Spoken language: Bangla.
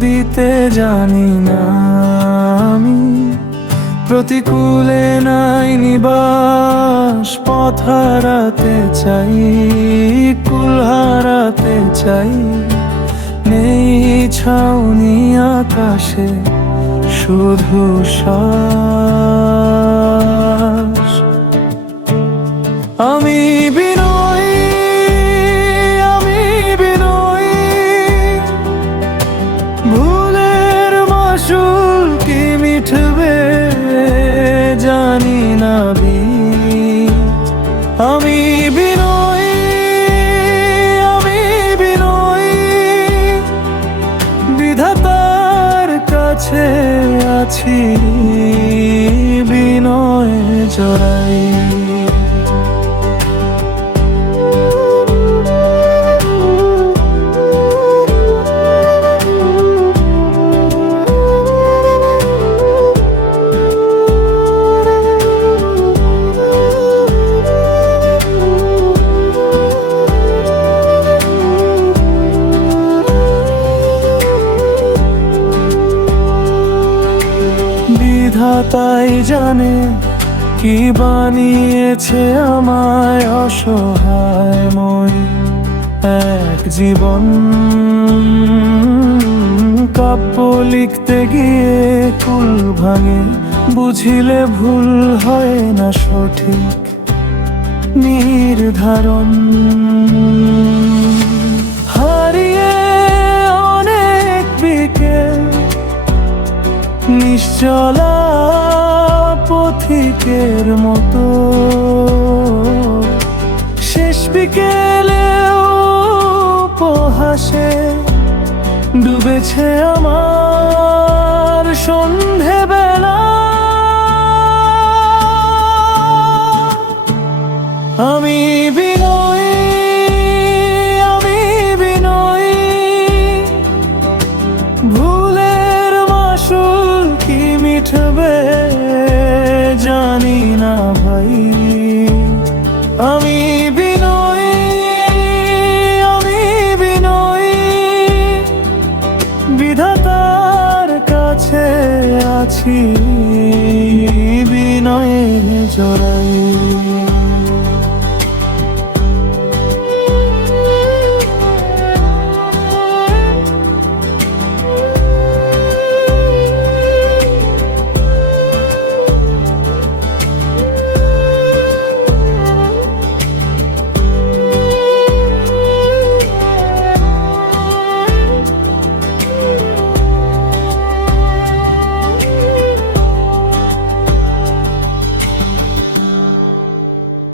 দিতে জানি না আমি। প্রতিকূলে নাই নিবাস, পথ হারাতে চাই, কুল হারাতে চাই। নেই ছাউনি আকাশে শুধু শ্বাস মাসুল কি মিঠবে জানি না বি আমি বিনয়ী আমি বিনয়ী। বিধাতার কাছে আছি বিনয় জড়াই। বিধাতাই জানে কি বানিয়েছে আমায় অসহায় মই এক জীবন কাব্য লিখতে গিয়ে কুল ভাঙে, বুঝিলে ভুল হয় না সঠিক নির্ধারণ। নিশ্চলা পথিকের মতো। শেষ বিকেলেও উপহাসে ডুবেছে আমার সন্ধে উঠবে জানি না ভাই। আমি বিনয় আমি বিনয়। বিধাতার কাছে আছি বিনয়ে জড়াই